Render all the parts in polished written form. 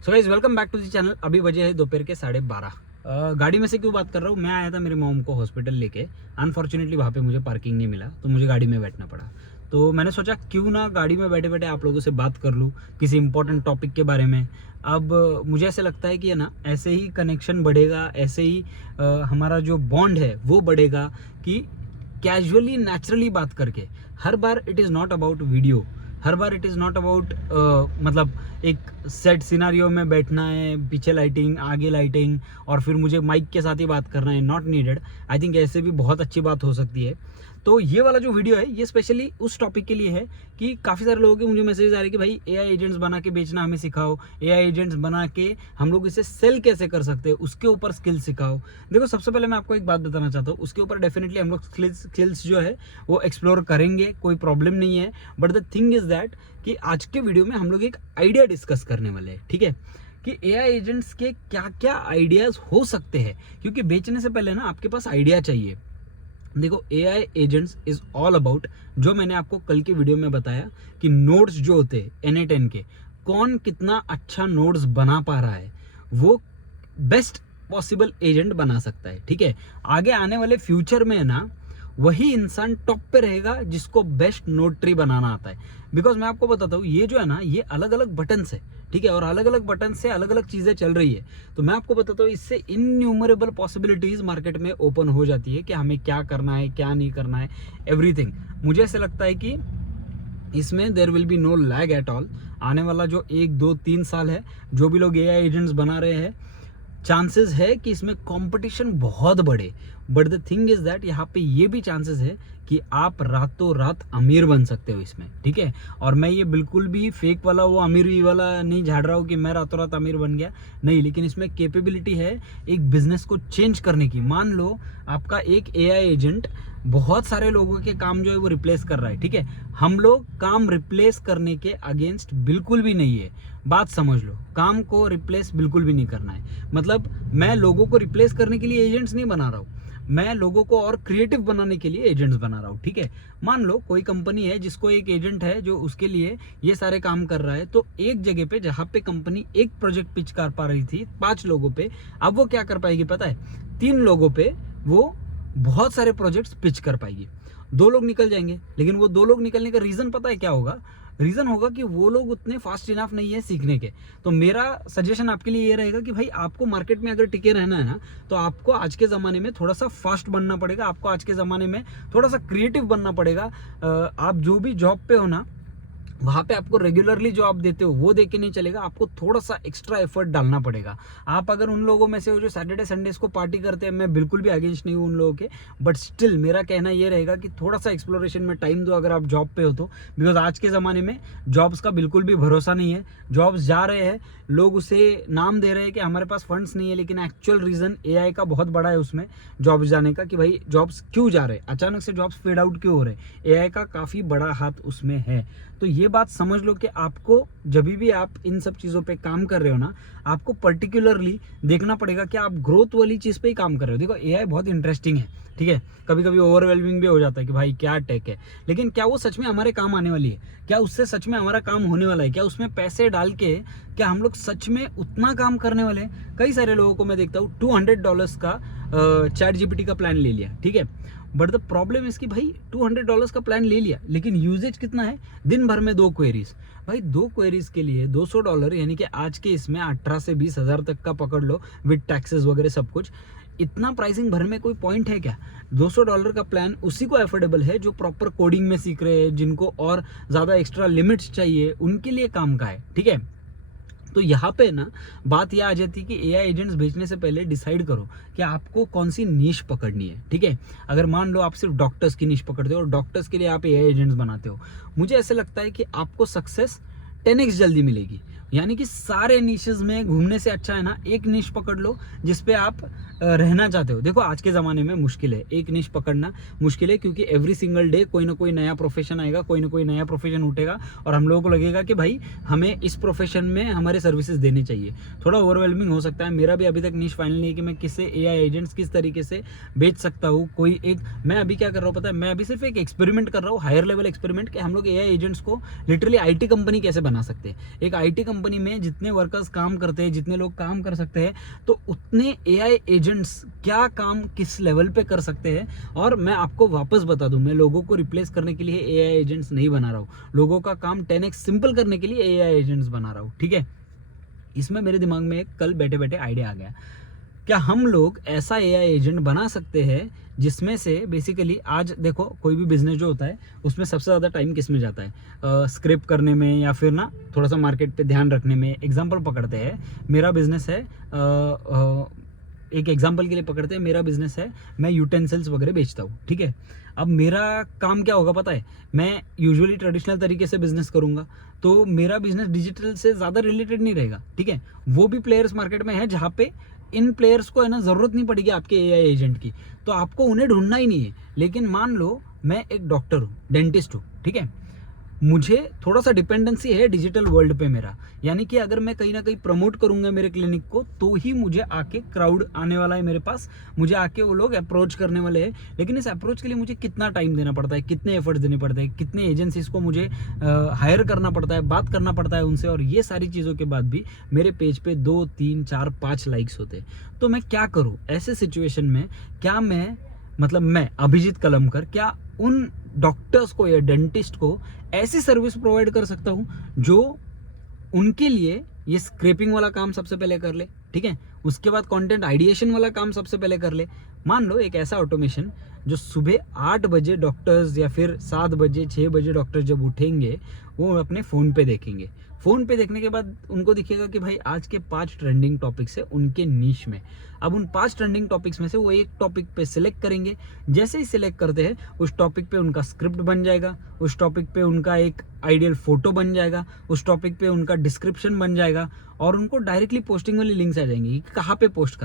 So guys welcome back to the channel. अभी बजे है दोपहर के 12:30। गाड़ी में से क्यों बात कर रहा हूँ, मैं आया था मेरे मॉम को हॉस्पिटल लेके। अनफॉर्चुनेटली वहाँ पे मुझे पार्किंग नहीं मिला तो मुझे गाड़ी में बैठना पड़ा। तो मैंने सोचा क्यों ना गाड़ी में बैठे बैठे आप लोगों से बात कर लूँ किसी इंपॉर्टेंट टॉपिक के बारे में। अब मुझे ऐसे लगता है कि है ना, ऐसे ही कनेक्शन बढ़ेगा, ऐसे ही हमारा जो बॉन्ड है वो बढ़ेगा कि कैजुअली नेचुरली बात करके। हर बार it is not about video, हर बार इट इज़ नॉट अबाउट मतलब एक सेट सिनारियो में बैठना है, पीछे लाइटिंग आगे लाइटिंग और फिर मुझे माइक के साथ ही बात करना है। Not needed. आई थिंक ऐसे भी बहुत अच्छी बात हो सकती है। तो ये वाला जो वीडियो है ये स्पेशली उस टॉपिक के लिए है कि काफ़ी सारे लोगों के मुझे मैसेज आ रहे हैं कि भाई एआई एजेंट्स बना के बेचना हमें सिखाओ, एआई एजेंट्स बना के हम लोग इसे सेल कैसे कर सकते हैं उसके ऊपर स्किल सिखाओ। देखो, सबसे पहले मैं आपको एक बात बताना चाहता हूँ, उसके ऊपर डेफिनेटली हम लोग स्किल्स जो है वो एक्सप्लोर करेंगे, कोई प्रॉब्लम नहीं है। But the thing is that कि आज के वीडियो में हम लोग एक आइडिया डिस्कस करने वाले हैं, ठीक है, कि एआई एजेंट्स के क्या क्या आइडियाज हो सकते हैं। क्योंकि बेचने से पहले ना आपके पास आइडिया चाहिए। देखो, AI agents is all about, जो मैंने आपको कल की वीडियो में बताया कि नोड्स जो होते हैं N8N के, कौन कितना अच्छा नोड्स बना पा रहा है वो बेस्ट पॉसिबल एजेंट बना सकता है। ठीक है, आगे आने वाले फ्यूचर में ना वही इंसान टॉप पे रहेगा जिसको बेस्ट नोड ट्री बनाना आता है। बिकॉज मैं आपको बताता हूँ, ये जो है ना, ये अलग अलग बटन्स है, ठीक है, और अलग अलग बटन से अलग अलग चीज़ें चल रही है। तो मैं आपको बताता हूँ, इससे इनन्यूमरेबल पॉसिबिलिटीज़ मार्केट में ओपन हो जाती है कि हमें क्या करना है क्या नहीं करना है, एवरीथिंग। मुझे ऐसे लगता है कि इसमें there will be no lag at all. आने वाला जो 1 2 3 साल है, जो भी लोग एआई एजेंट्स बना रहे हैं, चांसेस है कि इसमें कंपटीशन बहुत बढ़े। But the thing is that यहाँ पे ये भी चांसेस है कि आप रातों रात अमीर बन सकते हो इसमें, ठीक है। और मैं ये बिल्कुल भी फेक वाला वो अमीर वाला नहीं झाड़ रहा हूँ कि मैं रातों रात अमीर बन गया, नहीं। लेकिन इसमें कैपेबिलिटी है एक बिजनेस को चेंज करने की। मान लो आपका एक एआई एजेंट बहुत सारे लोगों के काम जो है वो रिप्लेस कर रहा है, ठीक है। हम लोग काम रिप्लेस करने के अगेंस्ट बिल्कुल भी नहीं है, बात समझ लो। काम को रिप्लेस बिल्कुल भी नहीं करना है। मतलब मैं लोगों को रिप्लेस करने के लिए एजेंट्स नहीं बना रहा हूँ, मैं लोगों को और क्रिएटिव बनाने के लिए एजेंट्स बना रहा हूँ, ठीक है। मान लो कोई कंपनी है जिसको एक एजेंट है जो उसके लिए ये सारे काम कर रहा है, तो एक जगह पे जहाँ पे कंपनी एक प्रोजेक्ट पिच कर पा रही थी 5 लोगों पे, अब वो क्या कर पाएगी पता है? 3 लोगों पे वो बहुत सारे प्रोजेक्ट्स पिच कर पाएगी। 2 लोग निकल जाएंगे, लेकिन वो 2 लोग निकलने का रीज़न पता है क्या होगा? रीज़न होगा कि वो लोग उतने फास्ट इनफ नहीं है सीखने के। तो मेरा सजेशन आपके लिए ये रहेगा कि भाई आपको मार्केट में अगर टिके रहना है ना, तो आपको आज के ज़माने में थोड़ा सा फास्ट बनना पड़ेगा, आपको आज के ज़माने में थोड़ा सा क्रिएटिव बनना पड़ेगा। आप जो भी जॉब पे हो ना, वहाँ पे आपको रेगुलरली जो आप देते हो वो दे के नहीं चलेगा, आपको थोड़ा सा एक्स्ट्रा एफर्ट डालना पड़ेगा। आप अगर उन लोगों में से हो जो सैटरडे संडेज को पार्टी करते हैं, मैं बिल्कुल भी अगेंस्ट नहीं हूँ उन लोगों के, बट स्टिल मेरा कहना ये रहेगा कि थोड़ा सा एक्सप्लोरेशन में टाइम दो अगर आप जॉब पे हो तो। बिकॉज आज के ज़माने में जॉब्स का बिल्कुल भी भरोसा नहीं है। जॉब्स जा रहे हैं, लोग उसे नाम दे रहे हैं कि हमारे पास फंड्स नहीं है, लेकिन एक्चुअल रीज़न एआई का बहुत बड़ा है उसमें जॉब्स जाने का, कि भाई जॉब्स क्यों जा रहे हैं, अचानक से जॉब्स फेड आउट क्यों हो रहे हैं। एआई का काफ़ी बड़ा हाथ उसमें है। तो ये बात समझ लो कि आपको जब भी आप इन सब चीज़ों पे काम कर रहे हो ना, आपको पर्टिकुलरली देखना पड़ेगा कि आप ग्रोथ वाली चीज़ पे ही काम कर रहे हो। देखो, एआई बहुत इंटरेस्टिंग है, ठीक है, कभी कभी ओवरवेलमिंग भी हो जाता है कि भाई क्या टेक है, लेकिन क्या वो सच में हमारे काम आने वाली है? क्या उससे सच में हमारा काम होने वाला है? क्या उसमें पैसे डाल के क्या हम लोग सच में उतना काम करने वाले हैं? कई सारे लोगों को मैं देखता हूँ $200 का चैट जीपीटी का प्लान ले लिया, ठीक है। बट द प्रॉब्लम इसकी, भाई $200 का प्लान ले लिया, लेकिन यूजेज कितना है? दिन भर में 2 क्वेरीज। भाई 2 क्वेरीज के लिए $200, यानी कि आज के इसमें 18 से 20 हज़ार तक का पकड़ लो विद टैक्सेस वगैरह सब कुछ। इतना प्राइसिंग भरने में कोई पॉइंट है क्या? $200 का प्लान उसी को एफोर्डेबल है जो प्रॉपर कोडिंग में सीख रहे हैं, जिनको और ज़्यादा एक्स्ट्रा लिमिट्स चाहिए, उनके लिए काम का है, ठीक है। तो यहाँ पे ना बात यह आ जाती है कि एआई एजेंट्स बेचने से पहले डिसाइड करो कि आपको कौन सी नीश पकड़नी है, ठीक है। अगर मान लो आप सिर्फ डॉक्टर्स की नीश पकड़ते हो और डॉक्टर्स के लिए आप एआई एजेंट्स बनाते हो, मुझे ऐसे लगता है कि आपको सक्सेस 10x जल्दी मिलेगी। यानी कि सारे निशेज में घूमने से अच्छा है ना, एक निश पकड़ लो जिस पे आप रहना चाहते हो। देखो, आज के ज़माने में मुश्किल है, एक निश पकड़ना मुश्किल है, क्योंकि एवरी सिंगल डे कोई ना कोई नया प्रोफेशन आएगा, कोई ना कोई नया प्रोफेशन उठेगा और हम लोगों को लगेगा कि भाई हमें इस प्रोफेशन में हमारे सर्विसेज देनी चाहिए। थोड़ा ओवरवेलमिंग हो सकता है। मेरा भी अभी तक निश फाइनल नहीं है कि मैं किससे एआई एजेंट्स किस तरीके से बेच सकता हूँ। कोई एक, मैं अभी क्या कर रहा हूँ पता है, मैं अभी सिर्फ एक एक्सपेरिमेंट कर रहा हूँ, हायर लेवल एक्सपेरिमेंट, कि हम लोग एआई एजेंट्स को लिटरली आईटी कंपनी कैसे बना सकते हैं। एक आईटी कंपनी में जितने वर्कर्स काम करते हैं, जितने लोग काम कर सकते हैं, तो उतने AI एजेंट्स क्या काम किस लेवल पे कर सकते हैं। और मैं आपको वापस बता दूं, मैं लोगों को रिप्लेस करने के लिए AI एजेंट्स नहीं बना रहा हूँ, लोगों का काम 10x सिंपल करने के लिए AI एजेंट्स बना रहा हूँ, ठीक है। इसमें मेरे दिमाग में एक कल बैठे बैठे आइडिया आ गया, क्या हम लोग ऐसा AI एजेंट बना सकते हैं जिसमें से बेसिकली, आज देखो कोई भी बिजनेस जो होता है उसमें सबसे ज़्यादा टाइम किस में जाता है, स्क्रिप्ट करने में या फिर ना थोड़ा सा मार्केट पे ध्यान रखने में। एग्जांपल पकड़ते हैं, मेरा बिजनेस है, एक एग्जांपल के लिए पकड़ते हैं, मेरा बिजनेस है, मैं यूटेंसिल्स वगैरह बेचता हूँ, ठीक है। अब मेरा काम क्या होगा पता है, मैं यूजुअली ट्रेडिशनल तरीके से बिजनेस करूँगा, तो मेरा बिजनेस डिजिटल से ज़्यादा रिलेटेड नहीं रहेगा, ठीक है। वो भी प्लेयर्स मार्केट में है जहाँ पे इन प्लेयर्स को है ना ज़रूरत नहीं पड़ेगी आपके AI एजेंट की, तो आपको उन्हें ढूंढना ही नहीं है। लेकिन मान लो मैं एक डॉक्टर हूँ, डेंटिस्ट हूँ, ठीक है, मुझे थोड़ा सा डिपेंडेंसी है डिजिटल वर्ल्ड पे मेरा, यानी कि अगर मैं कहीं ना कहीं प्रमोट करूंगा मेरे क्लिनिक को, तो ही मुझे आके क्राउड आने वाला है मेरे पास, मुझे आके वो लोग अप्रोच करने वाले हैं। लेकिन इस अप्रोच के लिए मुझे कितना टाइम देना पड़ता है, कितने एफर्ट्स देने पड़ते हैं, कितने एजेंसीज को मुझे हायर करना पड़ता है, बात करना पड़ता है उनसे, और ये सारी चीज़ों के बाद भी मेरे पेज पे 2, 3, 4, 5 लाइक्स होते हैं। तो मैं क्या करूँ ऐसे सिचुएशन में, क्या मैं अभिजीत कलमकर क्या उन डॉक्टर्स को या डेंटिस्ट को ऐसी सर्विस प्रोवाइड कर सकता हूँ जो उनके लिए ये स्क्रैपिंग वाला काम सबसे पहले कर ले, ठीक है, उसके बाद कंटेंट आइडिएशन वाला काम सबसे पहले कर ले। मान लो एक ऐसा ऑटोमेशन जो सुबह 8 बजे डॉक्टर्स या फिर 7 बजे 6 बजे डॉक्टर्स जब उठेंगे, वो अपने फ़ोन पे देखेंगे, फ़ोन पे देखने के बाद उनको दिखेगा कि भाई आज के 5 ट्रेंडिंग टॉपिक्स है उनके नीश में। अब उन 5 ट्रेंडिंग टॉपिक्स में से वो एक टॉपिक पे सिलेक्ट करेंगे, जैसे ही सिलेक्ट करते हैं उस टॉपिक पे उनका स्क्रिप्ट बन जाएगा, उस टॉपिक पे उनका एक आइडियल फोटो बन जाएगा, उस टॉपिक पे उनका डिस्क्रिप्शन बन जाएगा, और उनको डायरेक्टली पोस्टिंग वाली लिंक्स आ जाएंगी कि कहाँ पे पोस्ट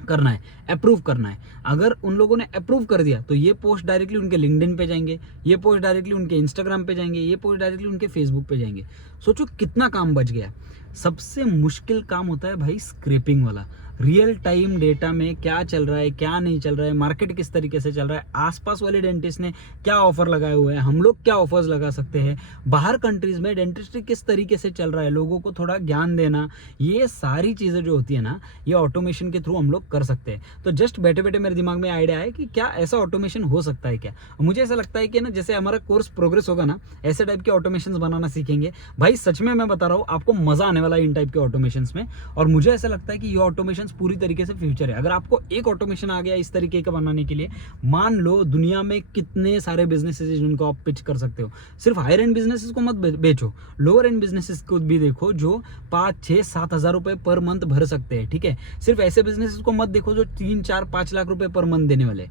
करना है, अप्रूव करना है। अगर उन लोगों ने अप्रूव कर दिया तो ये पोस्ट डायरेक्टली उनके लिंक्डइन पे जाएंगे, ये पोस्ट डायरेक्टली उनके इंस्टाग्राम पे जाएंगे, ये पोस्ट डायरेक्टली उनके फेसबुक पे जाएंगे। सोचो कितना काम बच गया। सबसे मुश्किल काम होता है भाई स्क्रैपिंग वाला, रियल टाइम डेटा में क्या चल रहा है, क्या नहीं चल रहा है, मार्केट किस तरीके से चल रहा है, आसपास वाले डेंटिस्ट ने क्या ऑफर लगाए हुए हैं, हम लोग क्या ऑफर्स लगा सकते हैं, बाहर कंट्रीज में डेंटिस्ट्री किस तरीके से चल रहा है, लोगों को थोड़ा ज्ञान देना, ये सारी चीज़ें जो होती है ना, ये ऑटोमेशन के थ्रू हम लोग कर सकते हैं। तो जस्ट बैठे बैठे मेरे दिमाग में आइडिया है कि क्या ऐसा ऑटोमेशन हो सकता है क्या। मुझे ऐसा लगता है कि ना जैसे हमारा कोर्स प्रोग्रेस होगा ना, ऐसे टाइप के ऑटोमेशन बनाना सीखेंगे भाई, सच में मैं बता रहा हूँ आपको मजा आने वाला है इन टाइप के ऑटोमेशन में। और मुझे ऐसा लगता है कि ये ऑटोमेशन पूरी तरीके से फ्यूचर है। अगर आपको एक ऑटोमेशन आ गया इस तरीके का बनाने के लिए, मान लो दुनिया में कितने सारे बिजनेसेस जिनको आप पिच कर सकते हो। सिर्फ हायर एंड बिजनेसेस को मत बेचो, लोअर एंड बिजनेसेस को भी देखो जो 5, 6, 7 हज़ार रुपए पर मंथ भर सकते हैं, ठीक है। सिर्फ ऐसे बिजनेसेस को मत देखो जो 3, 4, 5 लाख रुपए पर मंथ देने वाले।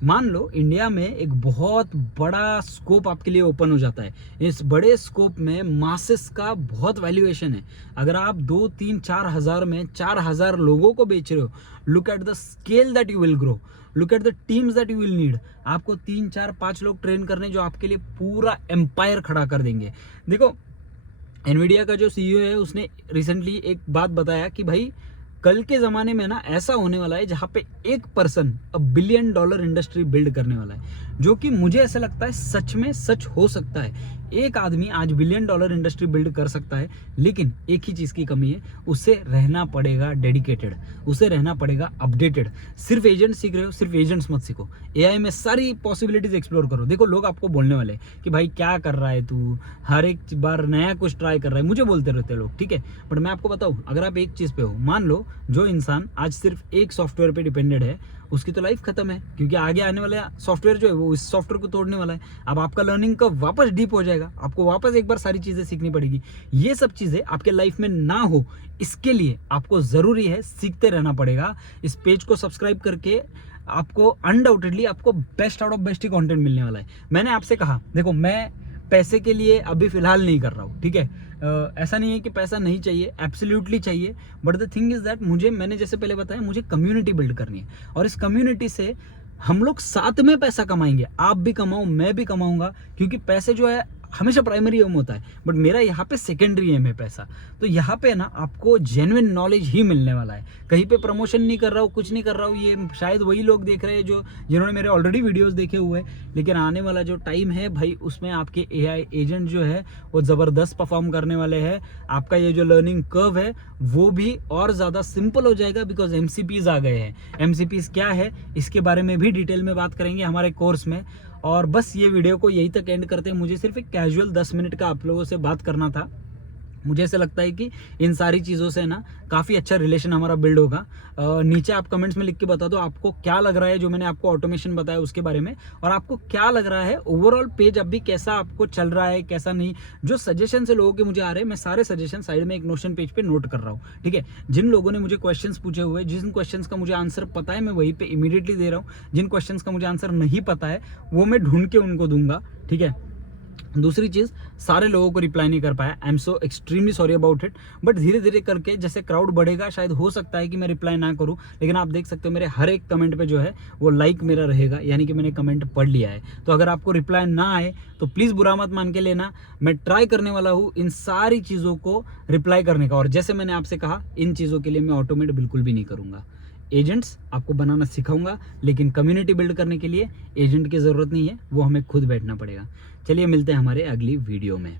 मान लो इंडिया में एक बहुत बड़ा स्कोप आपके लिए ओपन हो जाता है, इस बड़े स्कोप में मासेस का बहुत वैल्यूएशन है। अगर आप 2, 3, 4 हज़ार में 4,000 लोगों को बेच रहे हो, look at the scale that you will grow, look at the teams that you will need. आपको 3, 4, 5 लोग ट्रेन करने जो आपके लिए पूरा एम्पायर खड़ा कर देंगे। देखो एनवीडिया का जो CEO है उसने रिसेंटली एक बात बताया कि भाई कल के ज़माने में ना ऐसा होने वाला है जहाँ पे एक पर्सन $1 बिलियन इंडस्ट्री बिल्ड करने वाला है, जो कि मुझे ऐसा लगता है सच में सच हो सकता है। एक आदमी आज $1 बिलियन इंडस्ट्री बिल्ड कर सकता है, लेकिन एक ही चीज़ की कमी है, उसे रहना पड़ेगा डेडिकेटेड, उसे रहना पड़ेगा अपडेटेड। सिर्फ एजेंट सीख रहे हो, सिर्फ एजेंट्स मत सीखो, AI में सारी पॉसिबिलिटीज एक्सप्लोर करो। देखो लोग आपको बोलने वाले कि भाई क्या कर रहा है तू, हर एक बार नया कुछ ट्राई कर रहा है, मुझे बोलते रहते हैं लोग, ठीक है। बट मैं आपको बताऊँ, अगर आप एक चीज़ पे हो, मान लो जो इंसान आज सिर्फ एक सॉफ्टवेयर पे डिपेंडेड है, उसकी तो लाइफ खत्म है, क्योंकि आगे आने वाला सॉफ्टवेयर जो है वो इस सॉफ्टवेयर को तोड़ने वाला है। अब आपका लर्निंग का वापस डीप हो जाएगा, आपको वापस एक बार सारी चीज़ें सीखनी पड़ेगी। ये सब चीज़ें आपके लाइफ में ना हो, इसके लिए आपको ज़रूरी है सीखते रहना पड़ेगा। इस पेज को सब्सक्राइब करके आपको अनडाउटेडली आपको best out of best he content मिलने वाला है। मैंने आपसे कहा, देखो मैं पैसे के लिए अभी फिलहाल नहीं कर रहा हूँ, ठीक है। ऐसा नहीं है कि पैसा नहीं चाहिए, एब्सोल्युटली चाहिए, but the thing is that मैंने जैसे पहले बताया, मुझे कम्युनिटी बिल्ड करनी है, और इस कम्युनिटी से हम लोग साथ में पैसा कमाएंगे। आप भी कमाओ, मैं भी कमाऊंगा, क्योंकि पैसे जो है हमेशा प्राइमरी एम होता है, बट मेरा यहाँ पे सेकेंडरी एम है पैसा। तो यहाँ पे ना आपको जेन्युइन नॉलेज ही मिलने वाला है। कहीं पे प्रमोशन नहीं कर रहा हूँ, कुछ नहीं कर रहा हूँ। ये शायद वही लोग देख रहे हैं जिन्होंने मेरे ऑलरेडी वीडियोस देखे हुए हैं, लेकिन आने वाला जो टाइम है भाई, उसमें आपके AI एजेंट जो है वो ज़बरदस्त परफॉर्म करने वाले हैं। आपका ये जो लर्निंग कर्व है वो भी और ज़्यादा सिंपल हो जाएगा, बिकॉज MCPs आ गए हैं। MCPs क्या है, इसके बारे में भी डिटेल में बात करेंगे हमारे कोर्स में। और बस ये वीडियो को यहीं तक एंड करते हैं। मुझे सिर्फ एक कैजुअल 10 मिनट का आप लोगों से बात करना था। मुझे ऐसा लगता है कि इन सारी चीज़ों से ना काफ़ी अच्छा रिलेशन हमारा बिल्ड होगा। नीचे आप कमेंट्स में लिख के बता दो आपको क्या लग रहा है जो मैंने आपको ऑटोमेशन बताया उसके बारे में, और आपको क्या लग रहा है ओवरऑल पेज अभी कैसा आपको चल रहा है, कैसा नहीं। जो सजेशन से लोगों के मुझे आ रहे हैं, मैं सारे सजेशन साइड में एक नोशन पेज पे नोट कर रहा हूँ, ठीक है। जिन लोगों ने मुझे क्वेश्चंस पूछे हुए, जिन क्वेश्चंस का मुझे आंसर पता है मैं वहीं पे इमीडिएटली दे रहा हूँ। जिन क्वेश्चंस का मुझे आंसर नहीं पता है वो मैं ढूंढ के उनको दूंगा, ठीक है। दूसरी चीज़, सारे लोगों को रिप्लाई नहीं कर पाया, I am so extremely sorry about it. But धीरे धीरे करके जैसे क्राउड बढ़ेगा शायद हो सकता है कि मैं रिप्लाई ना करूं, लेकिन आप देख सकते हो मेरे हर एक कमेंट पे जो है वो लाइक मेरा रहेगा, यानी कि मैंने कमेंट पढ़ लिया है। तो अगर आपको रिप्लाई ना आए तो प्लीज़ बुरा मत मान के लेना। मैं ट्राई करने वाला हूँ इन सारी चीज़ों को रिप्लाई करने का, और जैसे मैंने आपसे कहा इन चीज़ों के लिए मैं ऑटोमेट बिल्कुल भी नहीं करूँगा। एजेंट्स आपको बनाना सिखाऊंगा, लेकिन कम्युनिटी बिल्ड करने के लिए एजेंट की ज़रूरत नहीं है, वो हमें खुद बैठना पड़ेगा। चलिए मिलते हैं हमारे अगली वीडियो में।